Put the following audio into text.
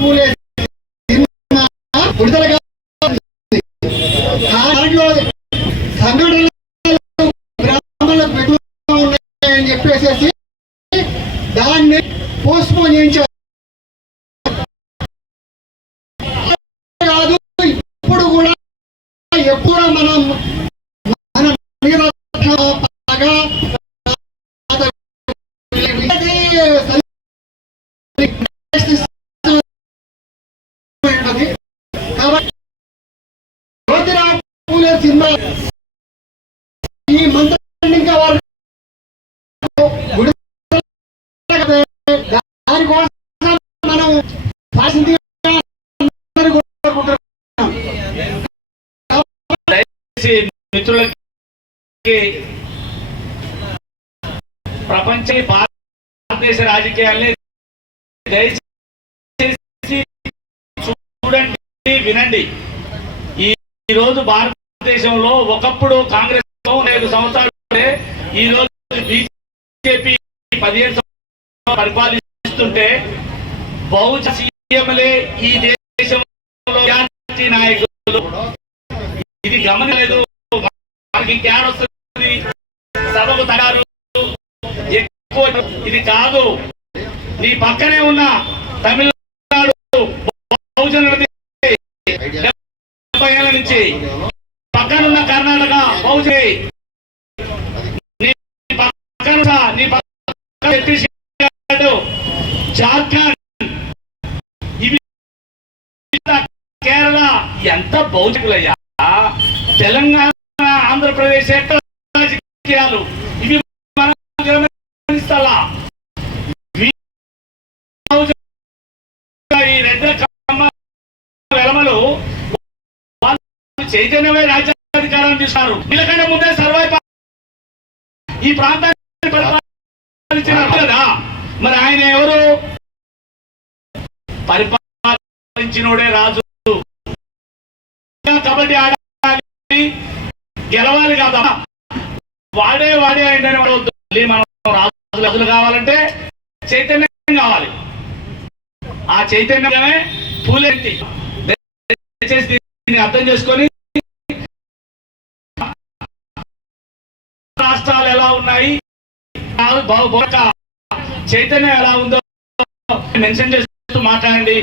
పూలే దాంట్లో సంఘటనలు ఉన్నాయని చెప్పేసి దాన్ని పోస్ట్ చేయించారు. కాదు ఇప్పుడు కూడా ఎప్పుడో మనం సినిమా. ఈ మంత్రి ఇంకా వారు మనం మిత్రులకి ప్రపంచ భారతదేశ రాజకీయాల్ని దయచేసి చూడండి వినండి. ఈ రోజు భారత భారతదేశంలో ఒకప్పుడు కాంగ్రెస్ ఐదు సంవత్సరాలు ఈ రోజు బీజేపీ పదిహేను పరిపాలిస్తుంటే బహుజ సీఎంలే ఈ దేశంలో నాయకులు. ఇది గమనలేదు మనకి ఇంకేడ వస్తుంది. సభకు తగారు. ఎక్కువ ఇది కాదు. నీ పక్కనే ఉన్న తమిళనాడు బహుజనులది. డెబ్బై ఏళ్ళ నుంచి నీ జార్ఖండ్. ఇవి కేరళ. ఎంత భౌతికులయ్యా. తెలంగాణ ఆంధ్రప్రదేశ్ ఎక్కడ రాజకీయాలు? ఇవి మనం ఈ రెడ్డ వెలమలు చైతన్యమే చైతన్యమే అధికారం తీసుకున్నారు వీళ్ళకంటే ముందే సర్వైవ్ ఈ ప్రాంతాన్ని కదా. మరి ఆయన ఎవరు? పరిపాలించినోడే రాజు. కబడ్డీ ఆడాలి. గెలవాలి కదా. వాడే వాడే అంటే మనం రాజులు రాజులు కావాలంటే చైతన్యం కావాలి. ఆ చైతన్యమే పూలేంటి? దయచేసి దీన్ని అర్థం చేసుకొని చైతన్యం ఎలా ఉందో మెన్షన్ చేస్తూ మాట్లాడండి.